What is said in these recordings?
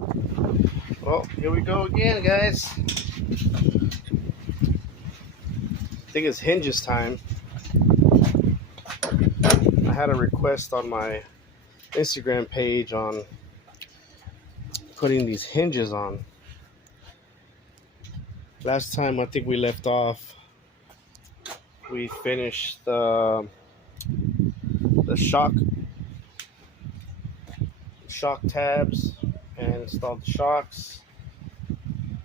Well, here we go again, guys. I think it's hinges time. I had a request on my Instagram page on putting these hinges on. Last time I think we left off, we finished the shock tabs and installed the shocks.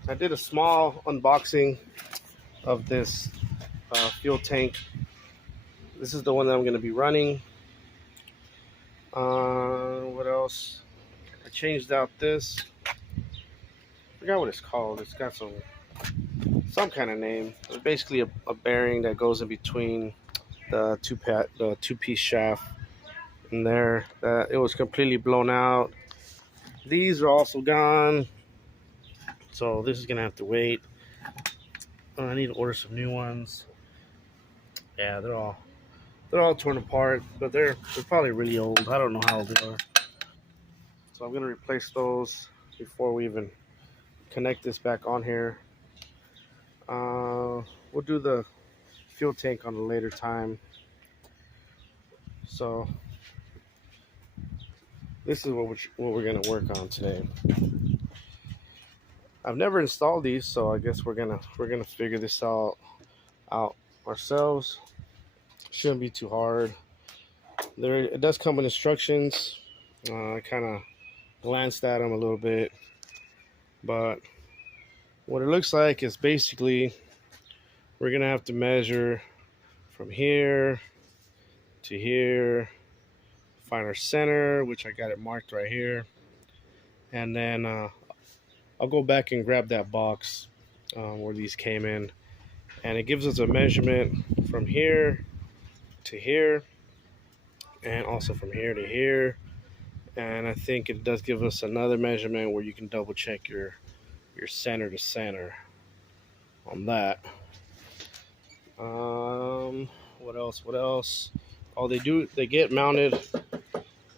I did a small unboxing of this fuel tank. This is the one that I'm going to be running. What else? I changed out this. I forgot what it's called. It's got some kind of name. It's basically a bearing that goes in between the two-piece shaft and there. It was completely blown out. These are also gone, so this is gonna have to wait. I need to order some new ones. Yeah, they're all torn apart, but they're probably really old. I don't know how old they are. So I'm gonna replace those before we even connect this back on here. We'll do the fuel tank on a later time. So this is what we're gonna work on today. I've never installed these, so I guess we're gonna figure this out ourselves. Shouldn't be too hard. It does come with instructions. I kind of glanced at them a little bit, but what it looks like is basically we're gonna have to measure from here to here, find our center, which I got it marked right here, and then I'll go back and grab that box where these came in, and it gives us a measurement from here to here and also from here to here, and I think it does give us another measurement where you can double check your center to center on that. What else? Oh, they get mounted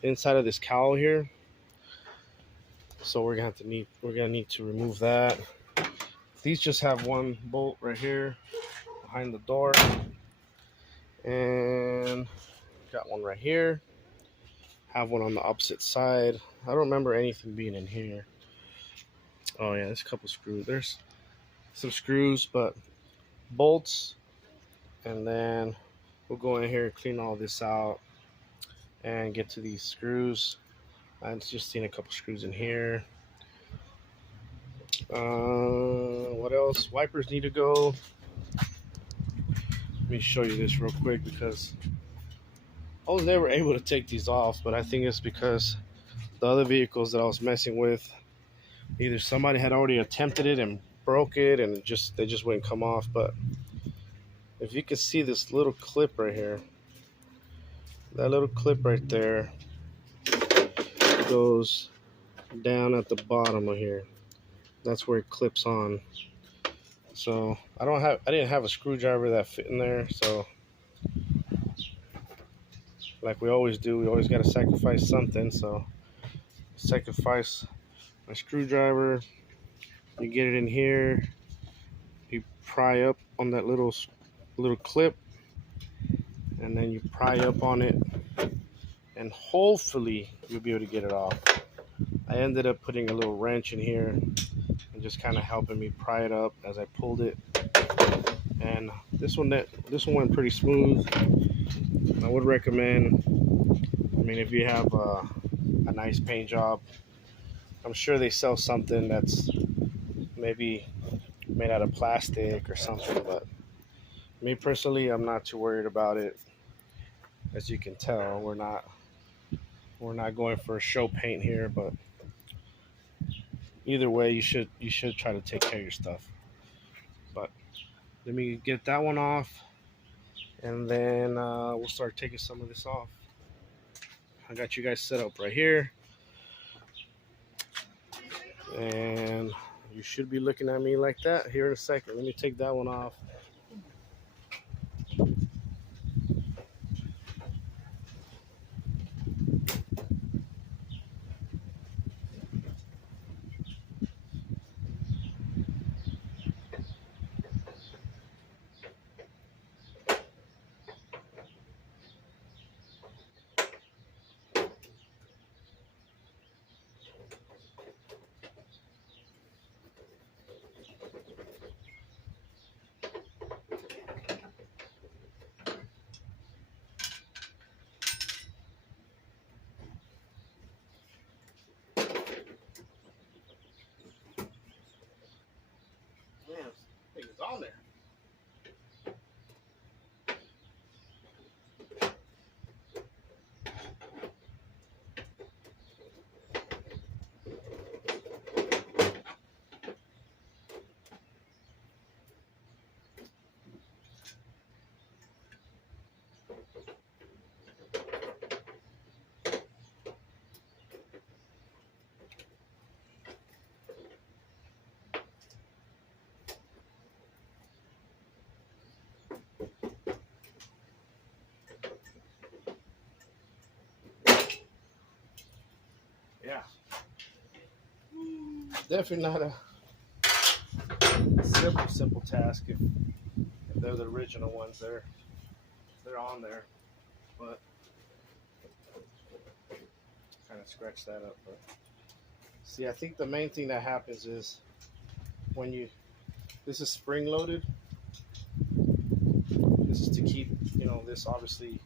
inside of this cowl here, so we're gonna need to remove that. These just have one bolt right here behind the door, and got one right here. Have one on the opposite side. I don't remember anything being in here. Oh yeah, there's a couple screws. There's some screws, but bolts. And then we'll go in here and clean all this out and get to these screws. I've just seen a couple screws in here. What else? Wipers need to go. Let me show you this real quick because I was never able to take these off, but I think it's because the other vehicles that I was messing with, either somebody had already attempted it and broke it and they just wouldn't come off. But if you can see this little clip right here, that little clip right there goes down at the bottom of here. That's where it clips on. So I didn't have a screwdriver that fit in there, so like we always do, we always got to sacrifice something. So sacrifice my screwdriver. You get it in here, you pry up on that little clip, and then you pry up on it, and hopefully you'll be able to get it off. I ended up putting a little wrench in here and just kind of helping me pry it up as I pulled it. And this one went pretty smooth. I would recommend, I mean, if you have a nice paint job, I'm sure they sell something that's maybe made out of plastic or something, but me personally, I'm not too worried about it. As you can tell, we're not going for a show paint here, but either way, you should try to take care of your stuff. But let me get that one off, and then we'll start taking some of this off. I got you guys set up right here, and you should be looking at me like that here in a second. Let me take that one off. yeah, definitely not a simple task if they're the original ones. They're on there, but kind of scratch that up. But see, I think the main thing that happens is when this is spring loaded. This is to keep, this obviously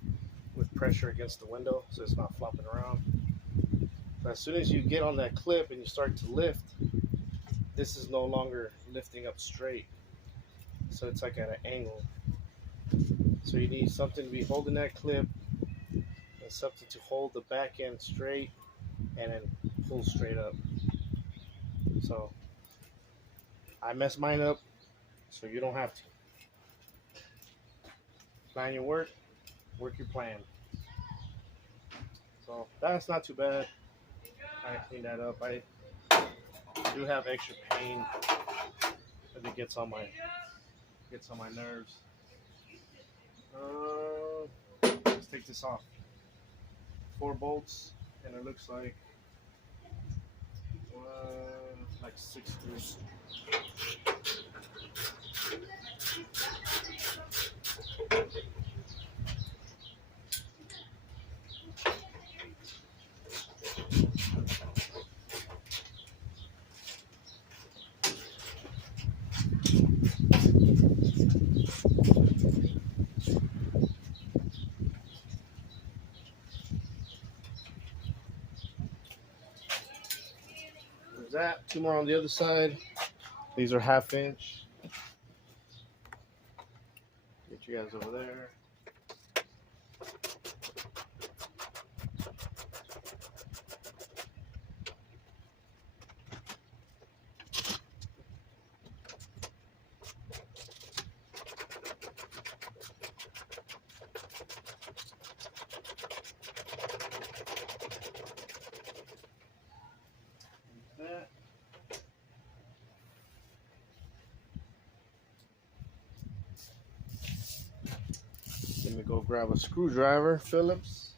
with pressure against the window so it's not flopping around. But as soon as you get on that clip and you start to lift, this is no longer lifting up straight. So it's like at an angle. So you need something to be holding that clip and something to hold the back end straight and then pull straight up. So I messed mine up so you don't have to. Plan your work your plan. So that's not too bad. I clean that up. I do have extra pain because it gets on my nerves. Let's take this off. 4 bolts, and it looks like 6 screws. That 2 more on the other side. These are 1/2 inch. Get you guys over there. Let me go grab a screwdriver, Phillips.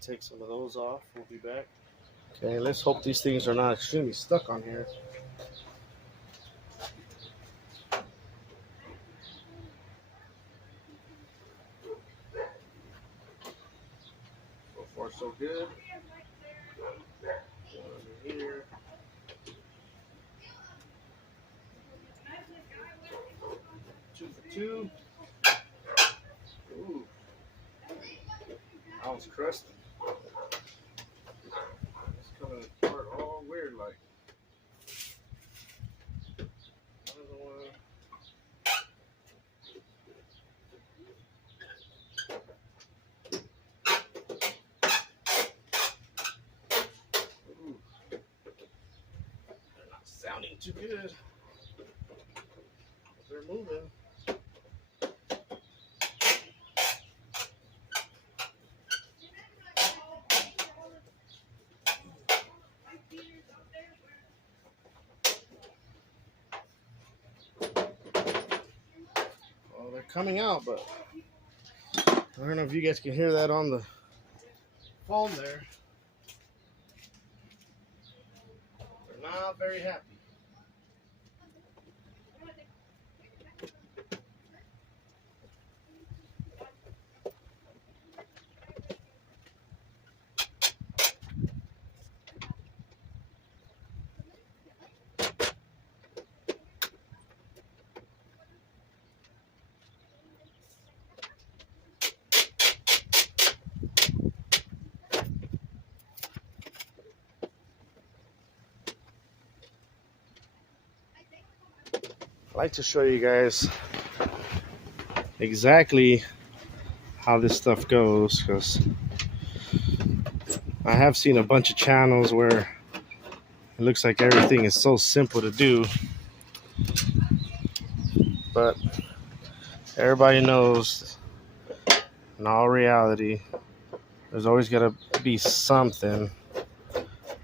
Take some of those off. We'll be back. Okay, let's hope these things are not extremely stuck on here. So far, so good. One over here. Two for 2. Ooh, that was crusty. It's coming apart all weird like. Another one. Ooh. They're not sounding too good. They're moving. They're coming out, but I don't know if you guys can hear that on the phone there. They're not very happy. I like to show you guys exactly how this stuff goes, because I have seen a bunch of channels where it looks like everything is so simple to do, but everybody knows in all reality there's always got to be something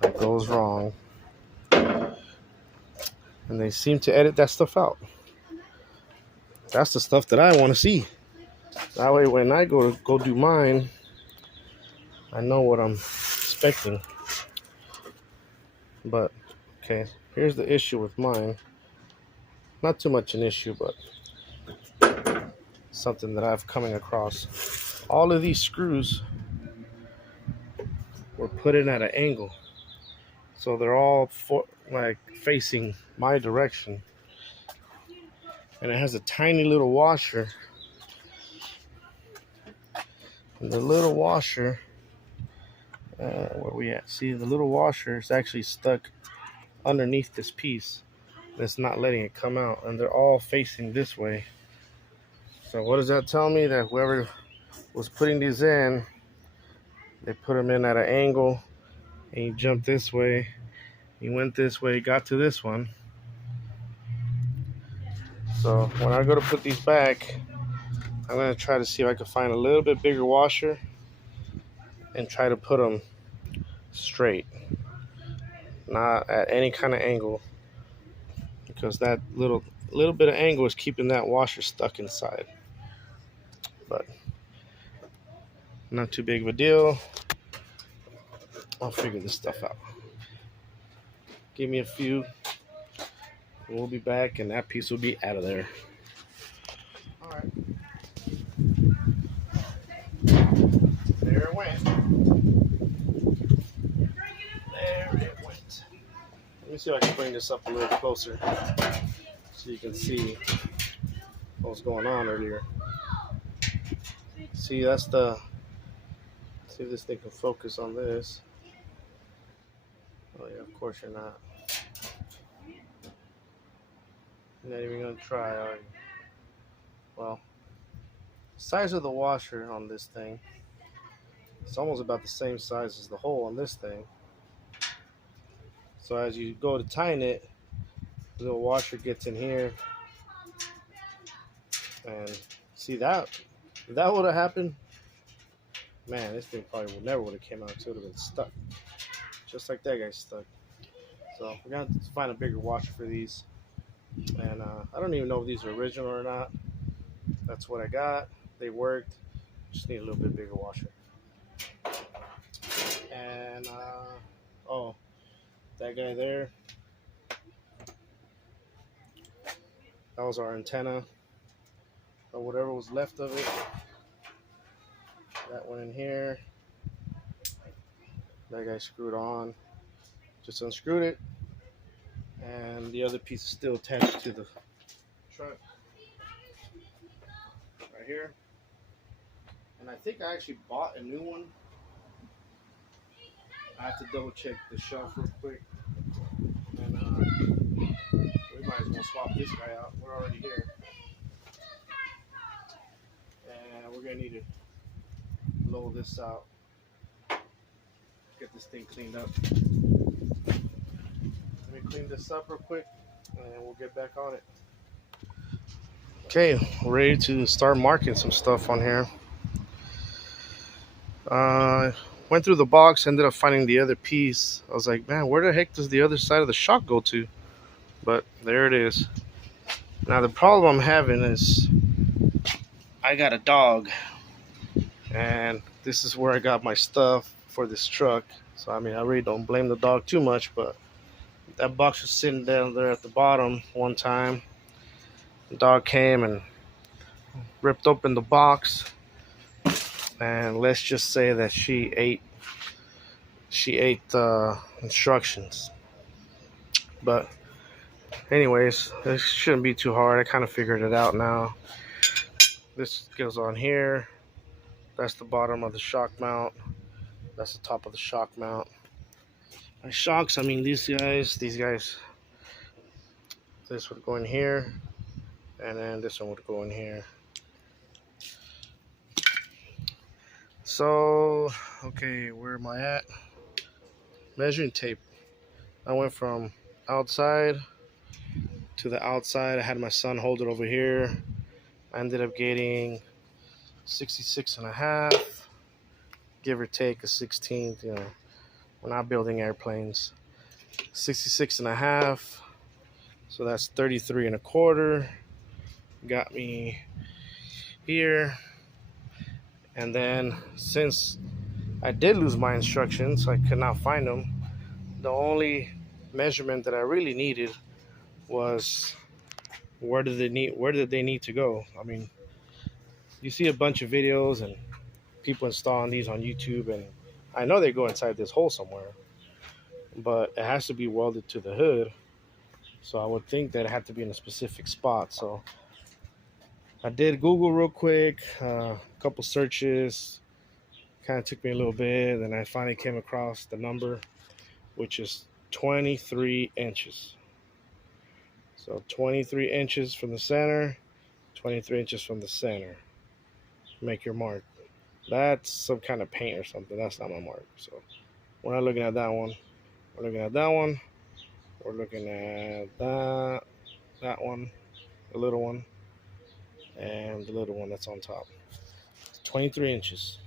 that goes wrong. And they seem to edit that stuff out. That's the stuff that I want to see. That way when I go do mine, I know what I'm expecting. But okay, here's the issue with mine. Not too much an issue, but something that I've coming across. All of these screws were put in at an angle, so they're all like facing my direction, and it has a tiny little washer. And the little washer, where we at? See, the little washer is actually stuck underneath this piece. That's not letting it come out, and they're all facing this way. So what does that tell me? That whoever was putting these in, they put them in at an angle, and he jumped this way, he went this way, got to this one. So when I go to put these back, I'm going to try to see if I can find a little bit bigger washer and try to put them straight, not at any kind of angle, because that little bit of angle is keeping that washer stuck inside. But not too big of a deal. I'll figure this stuff out. Give me a few, and we'll be back, and that piece will be out of there. All right. There it went. There it went. Let me see if I can bring this up a little closer so you can see what was going on earlier. See, that's the... See if this thing can focus on this. Oh yeah, of course you're not. You're not even gonna try, are you? Well, the size of the washer on this thing, it's almost about the same size as the hole on this thing. So as you go to tighten it, the little washer gets in here. And see that? If that would have happened, man, this thing probably never would have came out. It would have been stuck. Just like that guy's stuck. So we're going to find a bigger washer for these. And I don't even know if these are original or not. That's what I got. They worked. Just need a little bit bigger washer. And, oh, that guy there. That was our antenna. Or whatever was left of it. That went in here. That guy screwed on. Just unscrewed it. And the other piece is still attached to the truck. Right here. And I think I actually bought a new one. I have to double check the shelf real quick. And we might as well swap this guy out. We're already here. And we're going to need to blow this out. Get this thing cleaned up. Let me clean this up real quick and we'll get back on it. Okay, we're ready to start marking some stuff on here. Went through the box, ended up finding the other piece. I was like, man, where the heck does the other side of the shock go to? But there it is. Now the problem I'm having is I got a dog, and this is where I got my stuff for this truck. So I mean, I really don't blame the dog too much, but that box was sitting down there at the bottom one time. The dog came and ripped open the box, and let's just say that she ate the instructions. But anyways, this shouldn't be too hard. I kind of figured it out now. This goes on here. That's the bottom of the shock mount. That's the top of the shock mount. My shocks, I mean these guys, this would go in here, and then this one would go in here. So, okay, where am I at? Measuring tape. I went from outside to the outside. I had my son hold it over here. I ended up getting 66.5, give or take a 16th. You know, we're not building airplanes. 66.5. So that's 33.25. Got me here. And then since I did lose my instructions. I could not find them. The only measurement that I really needed was where did they need to go. I mean, you see a bunch of videos and people installing these on YouTube, and I know they go inside this hole somewhere, but it has to be welded to the hood. So I would think that it had to be in a specific spot. So I did Google real quick, a couple searches. Kind of took me a little bit, and I finally came across the number, which is 23 inches. So 23 inches from the center, 23 inches from the center. Make your mark. That's some kind of paint or something. That's not my mark. So we're not looking at that one. We're looking at that one. We're looking at that one, the little one, and the little one that's on top. 23 inches.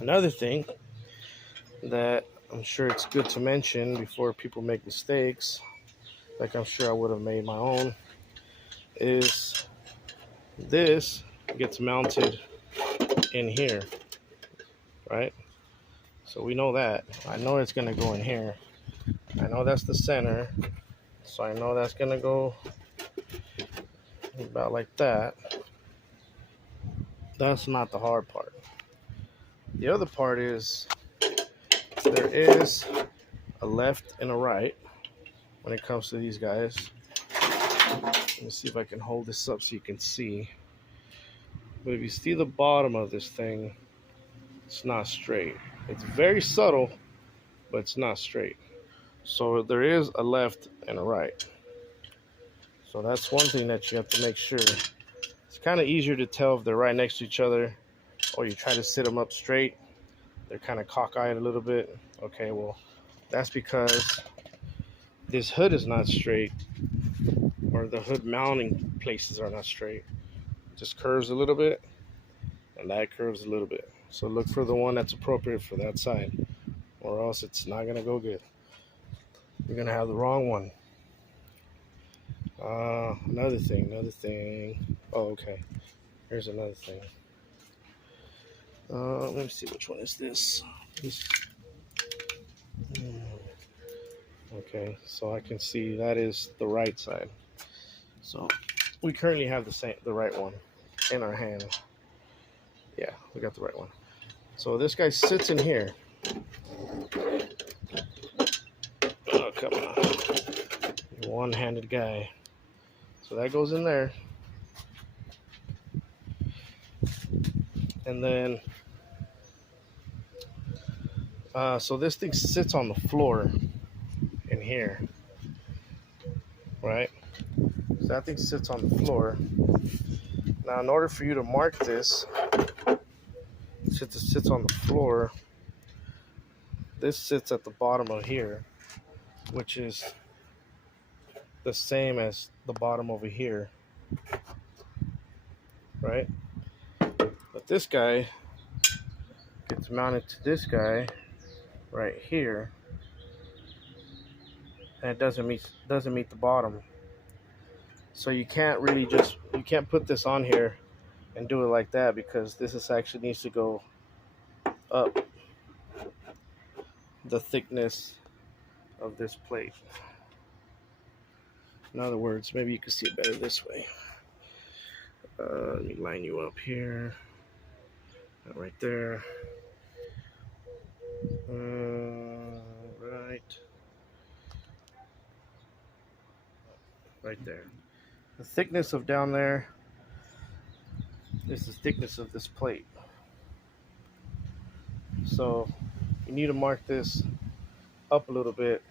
Another thing that I'm sure it's good to mention before people make mistakes, like I'm sure I would have made my own, is this gets mounted in here, right? So we know that. I know it's going to go in here. I know that's the center, so I know that's going to go about like that. That's not the hard part. The other part is there is a left and a right when it comes to these guys. Let me see if I can hold this up so you can see. But if you see the bottom of this thing, it's not straight. It's very subtle, but it's not straight. So there is a left and a right. So that's one thing that you have to make sure. It's kind of easier to tell if they're right next to each other, or you try to sit them up straight. They're kind of cockeyed a little bit. Okay, well, that's because this hood is not straight, or the hood mounting places are not straight. It just curves a little bit, and that curves a little bit. So look for the one that's appropriate for that side, or else it's not going to go good. You're going to have the wrong one. Another thing. Oh, okay. Here's another thing. Let me see, which one is this? Okay, so I can see that is the right side. So we currently have the right one in our hand. Yeah, we got the right one. So this guy sits in here. Oh, come on. One-handed guy. So that goes in there. And then, so this thing sits on the floor in here, right? So that thing sits on the floor. Now, in order for you to mark this, since it sits on the floor, this sits at the bottom of here, which is the same as the bottom over here, right? But this guy gets mounted to this guy right here, and it doesn't meet the bottom. So you can't put this on here and do it like that, because this actually needs to go up the thickness of this plate. In other words, maybe you can see it better this way. Let me line you up here, right there. Right there. The thickness of down there is the thickness of this plate. So you need to mark this up a little bit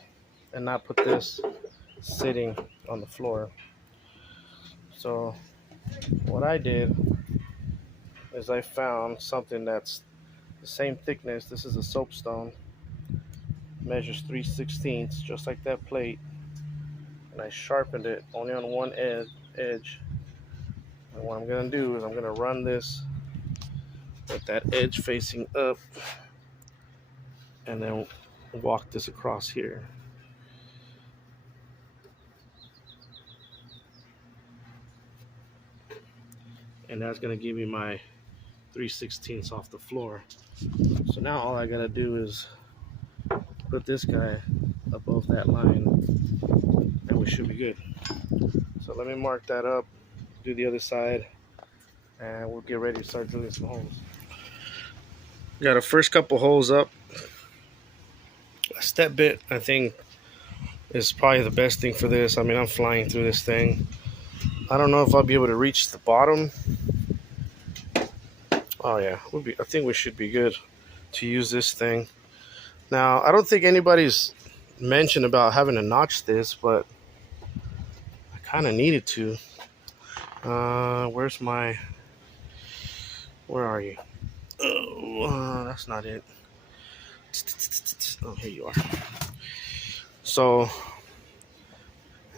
and not put this sitting on the floor. So what I did is I found something that's the same thickness. This is a soapstone, measures 3/16, just like that plate, and I sharpened it only on one edge. And what I'm going to do is I'm going to run this with that edge facing up, and then walk this across here. And that's going to give me my 3/16 off the floor. So now all I gotta do is put this guy above that line, and we should be good. So let me mark that up, do the other side, and we'll get ready to start drilling some holes. Got a first couple holes up. A step bit, I think, is probably the best thing for this. I mean, I'm flying through this thing. I don't know if I'll be able to reach the bottom. Oh yeah, I think we should be good to use this thing. Now, I don't think anybody's mentioned about having to notch this, but I kind of needed to. Where are you? Oh, that's not it. Oh, here you are. So,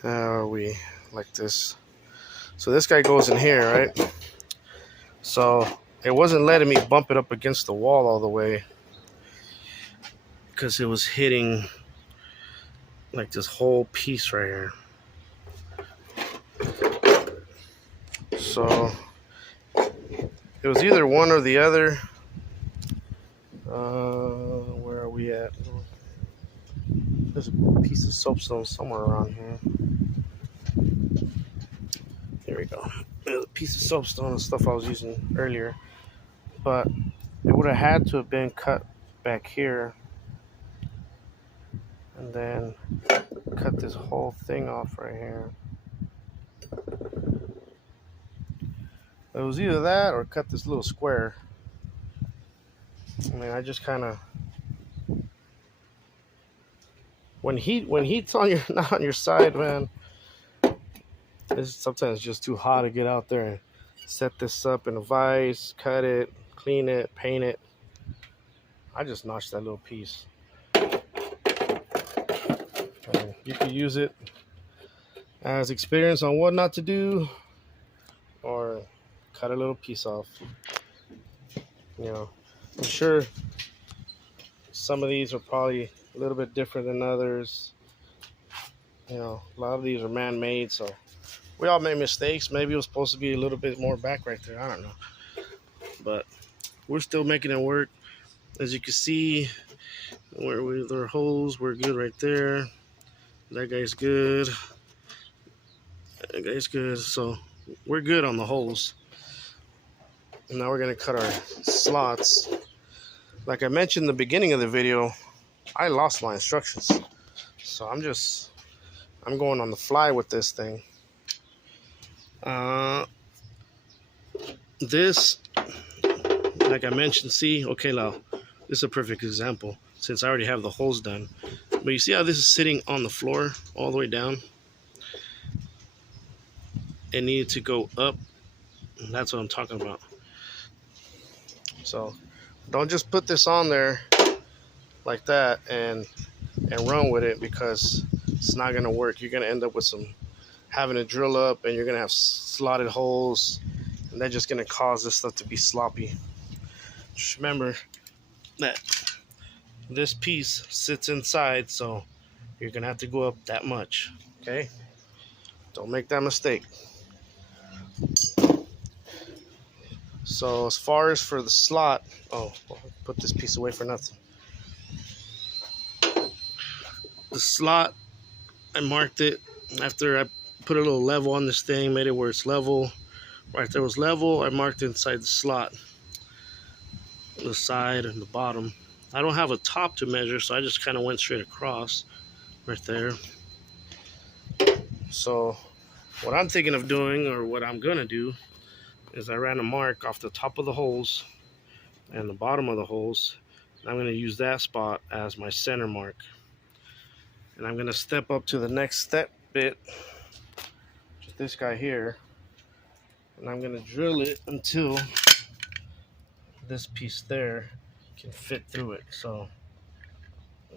we like this. So this guy goes in here, right? So it wasn't letting me bump it up against the wall all the way because it was hitting like this whole piece right here. So it was either one or the other. Where are we at? There's a piece of soapstone somewhere around here. There we go. There's a piece of soapstone and stuff I was using earlier. But it would have had to have been cut back here. And then cut this whole thing off right here. It was either that or cut this little square. I mean, I just kind of... When heat's on your not on your side, man, it's sometimes just too hot to get out there and set this up in a vise, cut it, clean it, paint it. I just notched that little piece. And you can use it as experience on what not to do, or cut a little piece off. You know, I'm sure some of these are probably a little bit different than others. You know, a lot of these are man-made, so we all make mistakes. Maybe it was supposed to be a little bit more back right there. I don't know. But we're still making it work. As you can see, where with our holes, we're good right there. That guy's good. That guy's good. So we're good on the holes. And now we're going to cut our slots. Like I mentioned in the beginning of the video, I lost my instructions. So I'm going on the fly with this thing. This, like I mentioned, see, okay, now, this is a perfect example since I already have the holes done. But you see how this is sitting on the floor all the way down? It needed to go up. That's what I'm talking about. So don't just put this on there like that and run with it, because it's not going to work. You're going to end up with having to drill up, and you're going to have slotted holes, and that's just going to cause this stuff to be sloppy. Just remember that this piece sits inside, so you're going to have to go up that much, okay? Don't make that mistake. So as far as for the slot, oh, I'll put this piece away for nothing. The slot, I marked it after I put a little level on this thing, made it where it's level. Right there was level. I marked inside the slot, the side and the bottom. I don't have a top to measure, so I just kind of went straight across right there. So what I'm thinking of doing, or what I'm gonna do, is I ran a mark off the top of the holes and the bottom of the holes. And I'm going to use that spot as my center mark. And I'm going to step up to the next step bit, just this guy here. And I'm going to drill it until this piece there can fit through it. So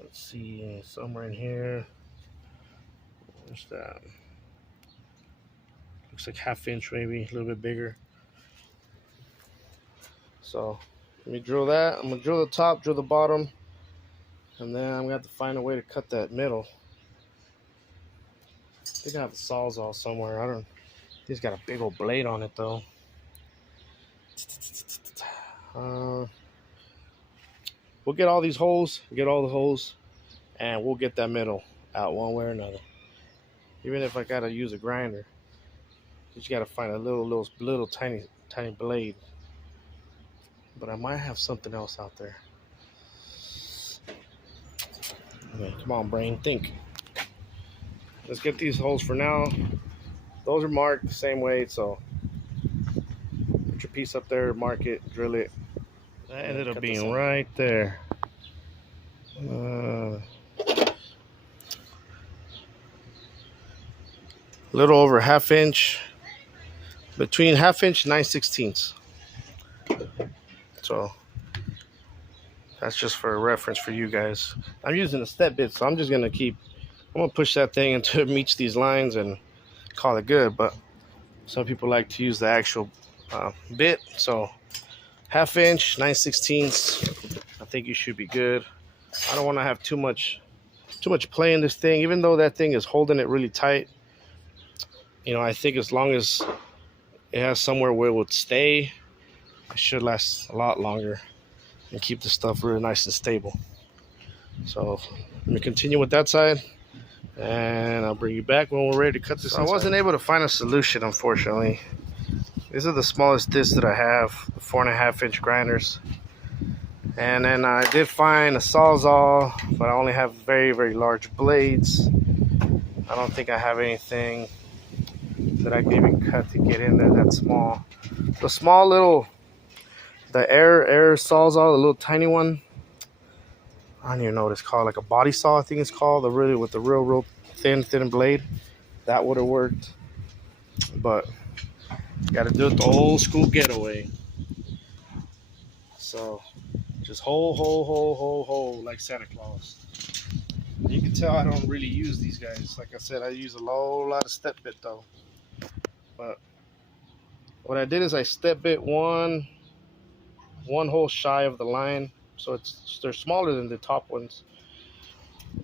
let's see, somewhere in here. Where's that? Looks like 1/2 inch, maybe a little bit bigger. So let me drill that. I'm gonna drill the top, drill the bottom, and then I'm gonna have to find a way to cut that middle. I think I have the sawzall somewhere. He's got a big old blade on it though. We'll get all these holes, get all the holes, and we'll get that middle out one way or another. Even if I gotta use a grinder, you just gotta find a little tiny blade. But I might have something else out there. Okay, come on, brain, think. Let's get these holes for now. Those are marked the same way, so put your piece up there, mark it, drill it. That ended up being right there. A little over 1/2 inch, between 1/2 inch and 9/16. So that's just for a reference for you guys. I'm using a step bit, so I'm gonna push that thing until it meets these lines and call it good. But some people like to use the actual bit, so 1/2 inch, 9/16. I think you should be good. I don't want to have too much play in this thing, even though that thing is holding it really tight. You know, I think as long as it has somewhere where it would stay, it should last a lot longer and keep the stuff really nice and stable. So let me continue with that side, and I'll bring you back when we're ready to cut this. So I wasn't able to find a solution, unfortunately. These are the smallest discs that I have, the 4.5 inch grinders. And then I did find a Sawzall, but I only have very, very large blades. I don't think I have anything that I can even cut to get in there that small. The small little, the air Sawzall, the little tiny one, I don't even know what it's called, like a body saw I think it's called, with the real thin blade. That would have worked, but got to do it the old school getaway. So just hole like Santa Claus. You can tell I don't really use these guys. Like I said, I use a lot of step bit though. But what I did is I step bit one hole shy of the line, so they're smaller than the top ones.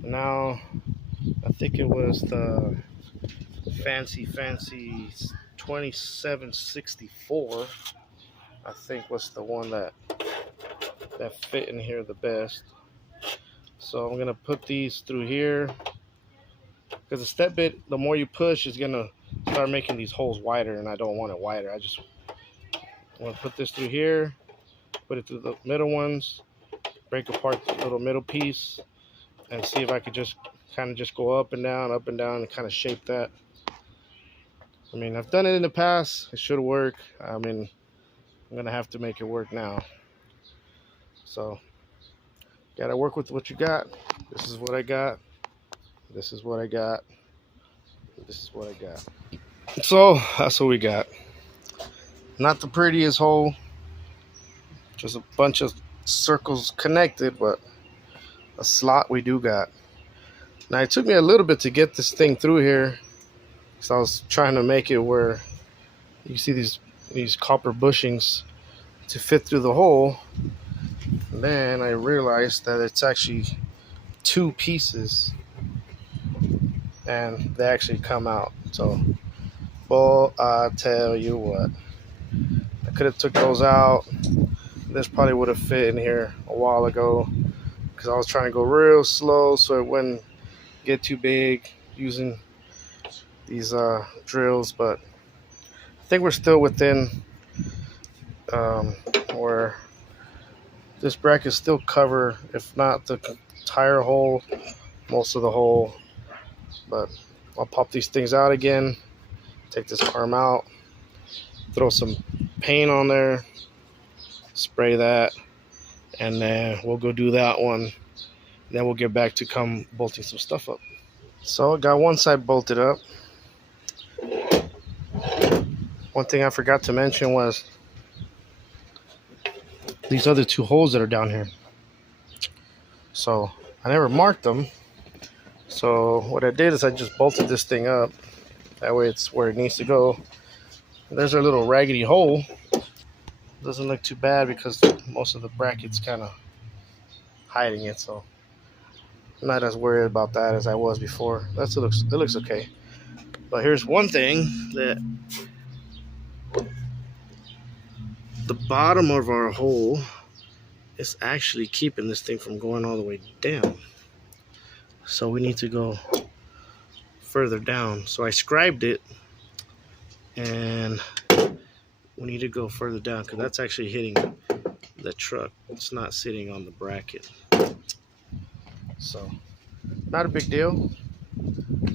Now I think it was the fancy 2764. I think was the one that fit in here the best. So I'm gonna put these through here, because the step bit, the more you push, is gonna start making these holes wider, and I don't want it wider. I just want to put this through here, put it through the middle ones, break apart the little middle piece, and see if I could just go up and down, and kind of shape that. I mean, I've done it in the past. It should work. I mean, I'm gonna have to make it work now. So gotta work with what you got. This is what I got. This is what I got. This is what I got. So that's what we got. Not the prettiest hole, just a bunch of circles connected, but a slot we do got. Now it took me a little bit to get this thing through here, because I was trying to make it where you see these copper bushings to fit through the hole. And then I realized that it's actually 2 pieces, and they actually come out. So, well, I tell you what, I could have took those out. This probably would have fit in here a while ago, because I was trying to go real slow so it wouldn't get too big using these drills. But I think we're still within where this bracket still cover, if not the entire hole, most of the hole. But I'll pop these things out again, take this arm out, throw some paint on there, spray that, and then we'll go do that one. Then we'll get back to come bolting some stuff up. So I got one side bolted up. One thing I forgot to mention was these other 2 holes that are down here. So I never marked them. So what I did is I just bolted this thing up. That way it's where it needs to go. And there's our little raggedy hole. Doesn't look too bad because most of the bracket's kind of hiding it. So I'm not as worried about that as I was before. It looks okay. But here's one thing that the bottom of our hole is actually keeping this thing from going all the way down. So we need to go further down. So I scribed it, and we need to go further down because that's actually hitting the truck. It's not sitting on the bracket. So not a big deal.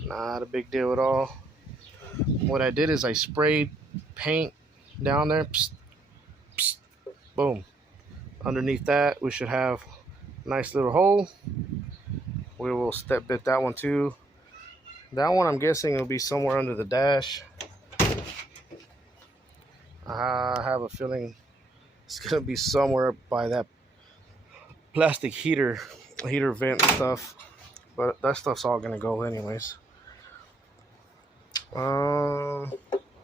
Not a big deal at all. What I did is I sprayed paint down there. Psst, psst, boom. Underneath that, we should have a nice little hole. We will step bit that one too. That one, I'm guessing, will be somewhere under the dash. I have a feeling it's gonna be somewhere by that plastic heater vent stuff, but that stuff's all gonna go anyways.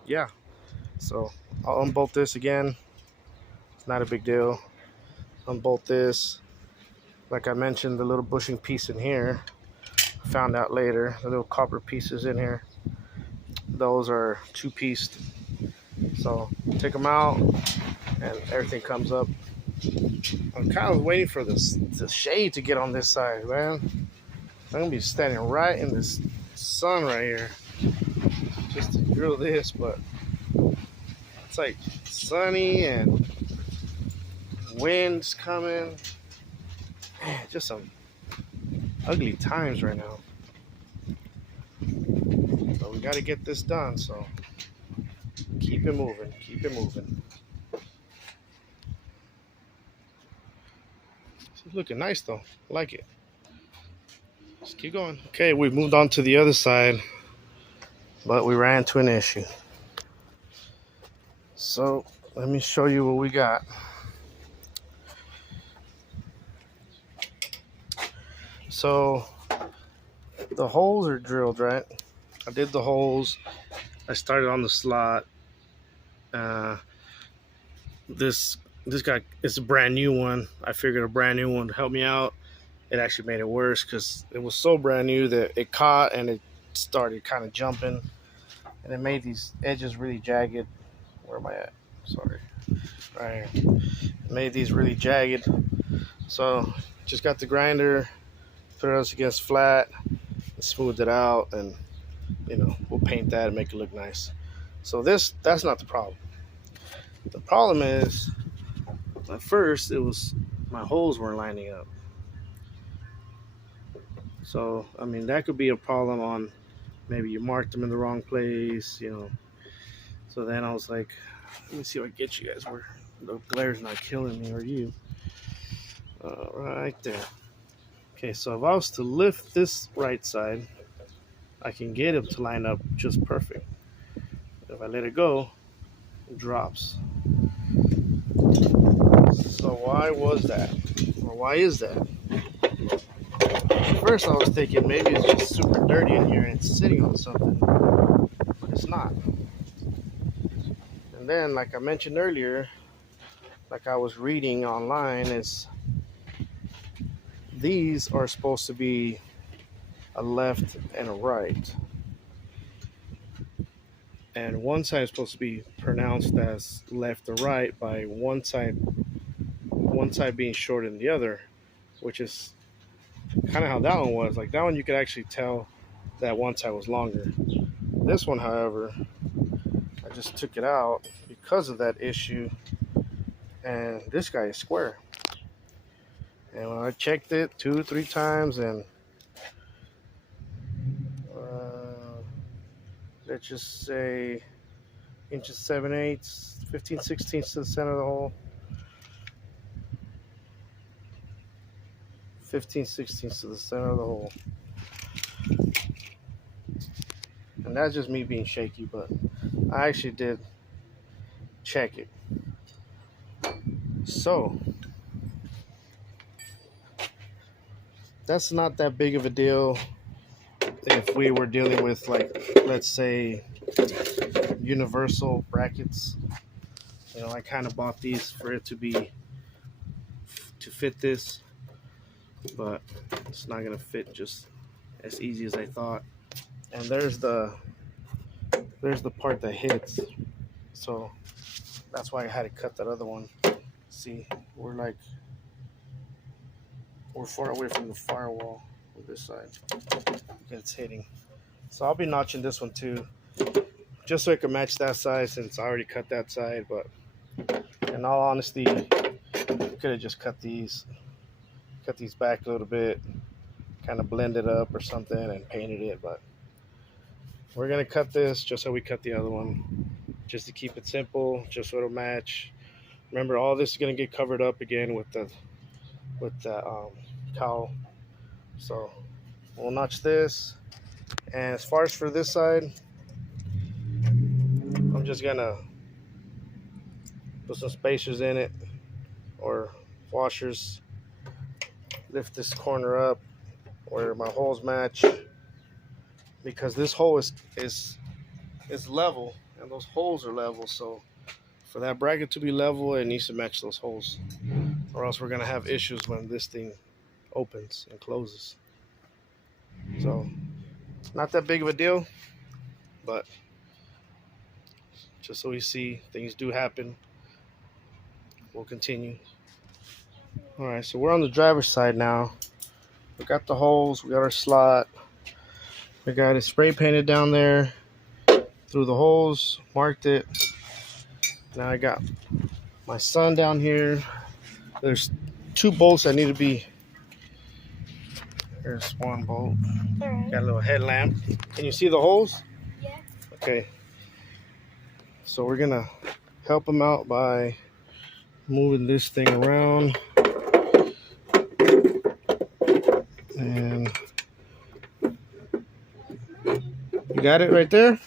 Yeah, so I'll unbolt this again. It's not a big deal. Unbolt this. Like I mentioned, the little bushing piece in here, I found out later, the little copper pieces in here, those are two-pieced. So take them out and everything comes up. I'm kind of waiting for the shade to get on this side, man. I'm gonna be standing right in this sun right here just to drill this, but it's like sunny and wind's coming. Man, just some ugly times right now. But we gotta get this done, so keep it moving, keep it moving. It's looking nice though, I like it. Let's keep going. Okay, we've moved on to the other side, but we ran into an issue. So let me show you what we got. So the holes are drilled, right? I did the holes. I started on the slot. This guy, it's a brand new one. I figured a brand new one to help me out. It actually made it worse because it was so brand new that it caught and it started kind of jumping, and it made these edges really jagged. Where am I at? Sorry, right here. It made these really jagged. So just got the grinder, put it against flat, and smoothed it out, and we'll paint that and make it look nice. So that's not the problem. The problem is, at first it was my holes weren't lining up. So I mean, that could be a problem on maybe you marked them in the wrong place, So then I was like, let me see if I can get you guys where the glare's not killing me or you. Right there. Okay, so if I was to lift this right side, I can get it to line up just perfect. If I let it go, it drops. So why was that? Or why is that? At first I was thinking maybe it's just super dirty in here and it's sitting on something, but it's not. And then, like I mentioned earlier, like I was reading online, is these are supposed to be a left and a right, and one side is supposed to be pronounced as left or right by one side being shorter than the other, which is kind of how that one was. Like that one, you could actually tell that one side was longer. This one, however, I just took it out because of that issue, and this guy is square. And when I checked it 2 or 3 times, and let's just say inches 7/8, 15/16 to the center of the hole, 15/16 to the center of the hole. And that's just me being shaky, but I actually did check it. So that's not that big of a deal if we were dealing with, like, let's say universal brackets. I kind of bought these for it to fit this, but it's not gonna fit just as easy as I thought. And there's the part that hits. So That's why I had to cut that other one. See, we're far away from the firewall on this side. It's hitting. So I'll be notching this one too, just so it can match that side since I already cut that side. But in all honesty, could have just cut these back a little bit, kind of blend it up or something and painted it. But we're gonna cut this just so we cut the other one, just to keep it simple, just so it'll match. Remember, all this is gonna get covered up again with the cowl. So we'll notch this. And as far as for this side, I'm just gonna put some spacers in it or washers. Lift this corner up where my holes match, because this hole is level and those holes are level. So for that bracket to be level, it needs to match those holes, or else we're gonna have issues when this thing opens and closes. So not that big of a deal, but just so we see things do happen. We'll continue. All right, so we're on the driver's side now. We got the holes, we got our slot, we got it spray painted down there through the holes, marked it. Now I got my sun down here. There's 2 bolts that need to be. There's 1 bolt. Right. Got a little headlamp. Can you see the holes? Yeah. Okay. So we're gonna help them out by moving this thing around. And you got it right there?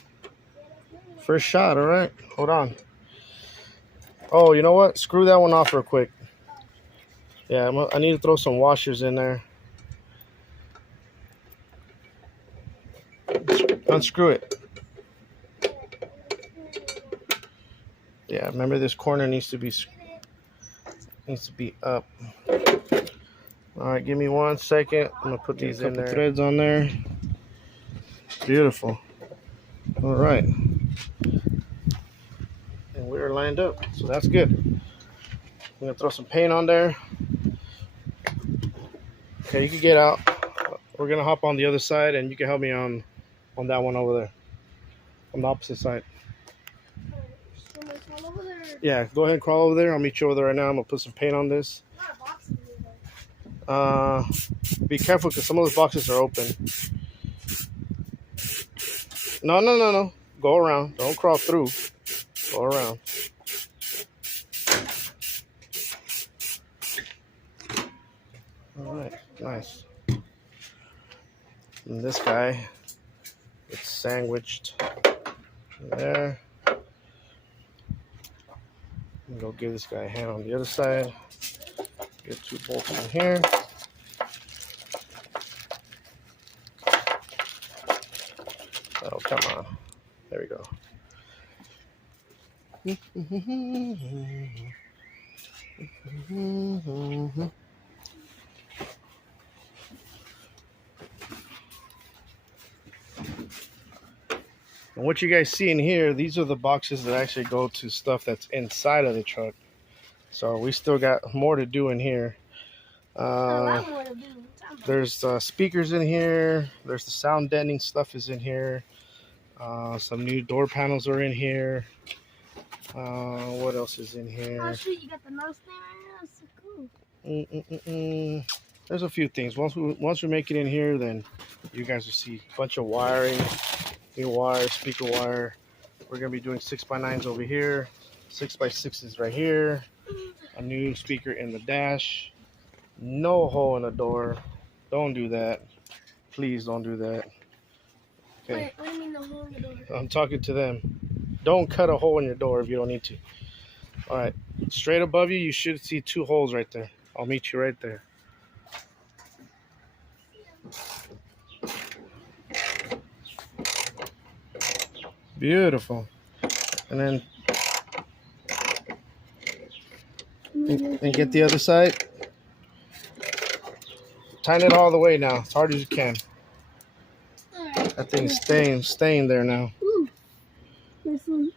First shot, all right. Hold on. Oh, you know what? Screw that one off real quick. Yeah, I need to throw some washers in there. Unscrew it. Yeah, remember this corner needs to be up. All right, give me 1 second. I'm gonna put these in there. Threads on there. Beautiful. All right, and we're lined up, so that's good. I'm gonna throw some paint on there. Okay, you can get out. We're gonna hop on the other side, and you can help me on that one over there, on the opposite side. Yeah, go ahead and crawl over there. I'll meet you over there right now. I'm gonna put some paint on this. Be careful because some of those boxes are open. No. Go around. Don't crawl through. Go around. All right, nice. And this guy, it's sandwiched there. Go give this guy a hand on the other side. Get 2 bolts in here. Oh, come on. There we go. And what you guys see in here, these are the boxes that actually go to stuff that's inside of the truck. So we still got more to do in here. There's speakers in here. There's the sound deadening stuff is in here. Some new door panels are in here. What else is in here? Oh, shoot, you got the mouse there right now? That's so cool. There's a few things. Once we make it in here, then you guys will see a bunch of wiring, new wire, speaker wire. We're gonna be doing 6x9s over here, 6x6s right here. A new speaker in the dash. No hole in the door. Don't do that. Please don't do that. Okay. Wait, what do you mean the hole in the door? I'm talking to them. Don't cut a hole in your door if you don't need to. All right. Straight above you, you should see 2 holes right there. I'll meet you right there. Beautiful. And then and get the other side. Tighten it all the way now, as hard as you can. That thing's staying there now. Ooh. This one.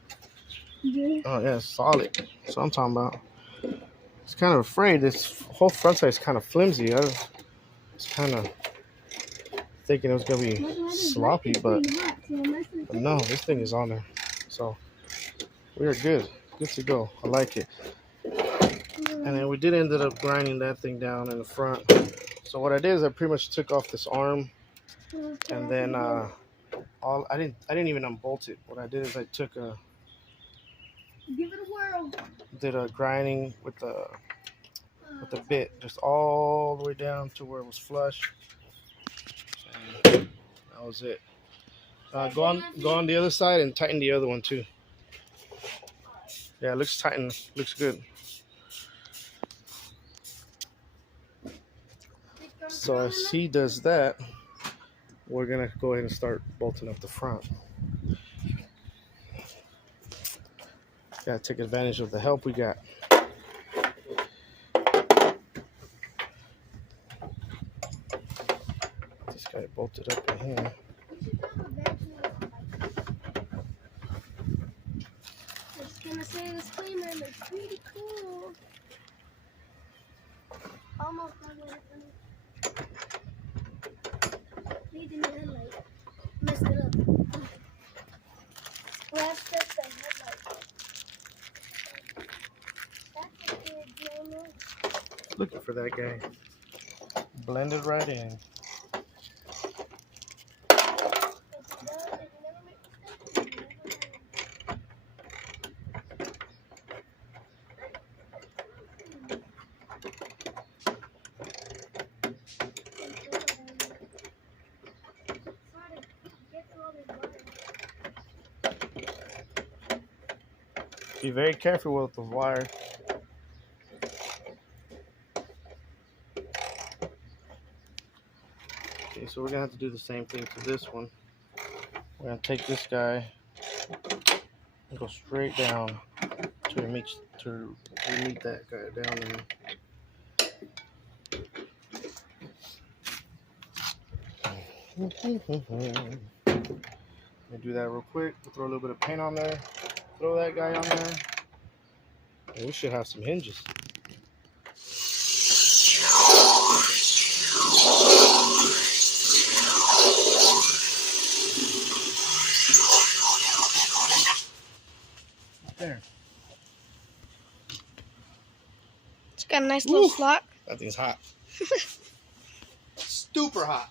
Yeah. Oh yeah, it's solid. That's what I'm talking about. I was kind of afraid. This whole front side is kind of flimsy. I was kind of thinking it was gonna be sloppy, but no, this thing is on there. So we are good. Good to go. I like it. And then we did ended up grinding that thing down in the front. So what I did is I pretty much took off this arm, and then I didn't even unbolt it. What I did is I took a Give it a whirl. did a grinding with the bit just all the way down to where it was flush. And that was it. Go on the other side and tighten the other one too. Yeah, it looks tight and looks good. So as he does that, we're gonna go ahead and start bolting up the front. Gotta take advantage of the help we got. This guy bolted up in here. I'm just gonna say a disclaimer, it's pretty cool. Almost done with it. Need a new headlight. Messed it up. Scratched up the headlight. That's a good deal. Looking for that guy. Blended right in. Be very careful with the wire. Okay, so we're gonna have to do the same thing to this one. We're gonna take this guy and go straight down to meet that guy down there. Let me do that real quick. We'll throw a little bit of paint on there. Throw that guy on there. And we should have some hinges. There. It's got a nice little slot. That thing's hot. Super hot.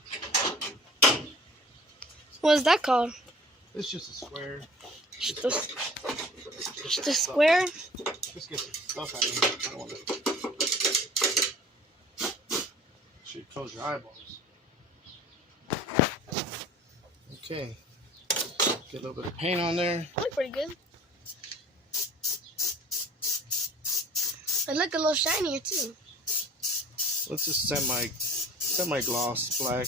What is that called? It's just a square. Just a square? Just get some stuff out of here. I don't want to. Should close your eyeballs. Okay. Get a little bit of paint on there. Look pretty good. They look a little shinier too. Let's just semi-gloss black.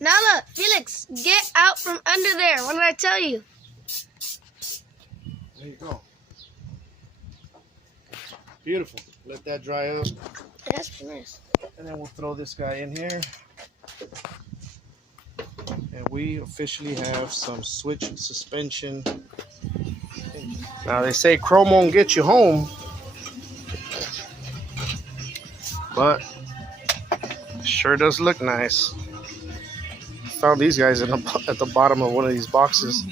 Now look, Felix, get out from under there. What did I tell you? There you go. Beautiful. Let that dry up. That's pretty nice. And then we'll throw this guy in here. And we officially have some switch suspension. Now they say chrome won't get you home, but it sure does look nice. Found these guys at the bottom of one of these boxes.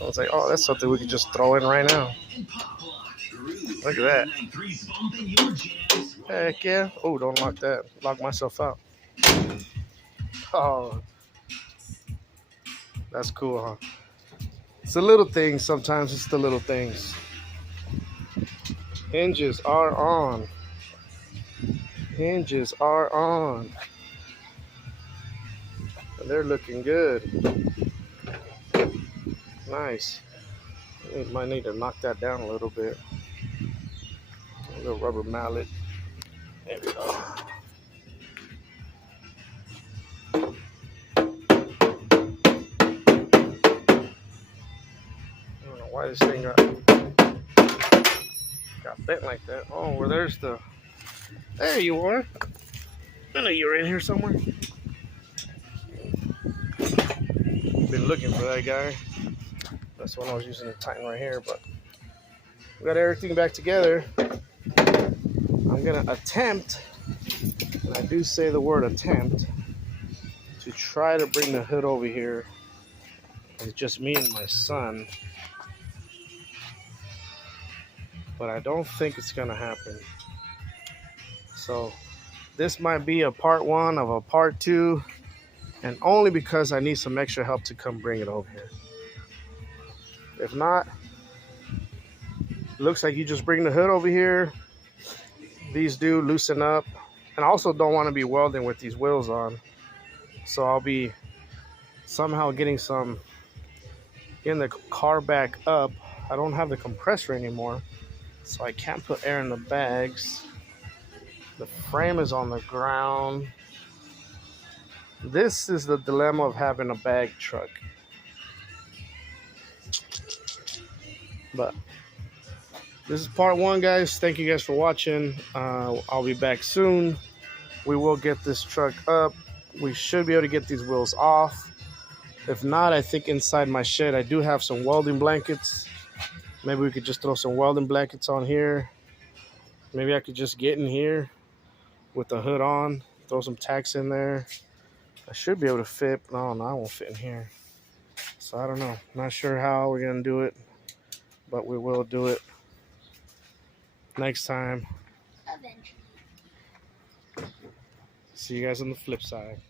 I was like, oh, that's something we could just throw in right now. Look at that. Heck yeah. Oh, don't lock that. Lock myself out. Oh, that's cool, huh? It's the little things sometimes. It's the little things. Hinges are on. Hinges are on. And they're looking good. Nice. Might need to knock that down a little bit. A little rubber mallet. There we go. I don't know why this thing got bent like that. Oh, well, there's the... There you are. I know you were in here somewhere. Been looking for that guy. That's the one I was using to tighten right here, but we got everything back together. I'm gonna attempt, and I do say the word attempt, to try to bring the hood over here. It's just me and my son, but I don't think it's gonna happen. So this might be a part 1 of a part 2, and only because I need some extra help to come bring it over here. If not, looks like you just bring the hood over here. These do loosen up, and I also don't want to be welding with these wheels on, so I'll be somehow getting the car back up. I don't have the compressor anymore, so I can't put air in the bags. The frame is on the ground. This is the dilemma of having a bag truck. But this is part 1, guys. Thank you guys for watching. I'll be back soon. We will get this truck up. We should be able to get these wheels off. If not, I think inside my shed I do have some welding blankets. Maybe we could just throw some welding blankets on here. Maybe I could just get in here with the hood on, throw some tacks in there. I should be able to fit. No, I won't fit in here. So I don't know. Not sure how we're going to do it, but we will do it next time. Eventually. See you guys on the flip side.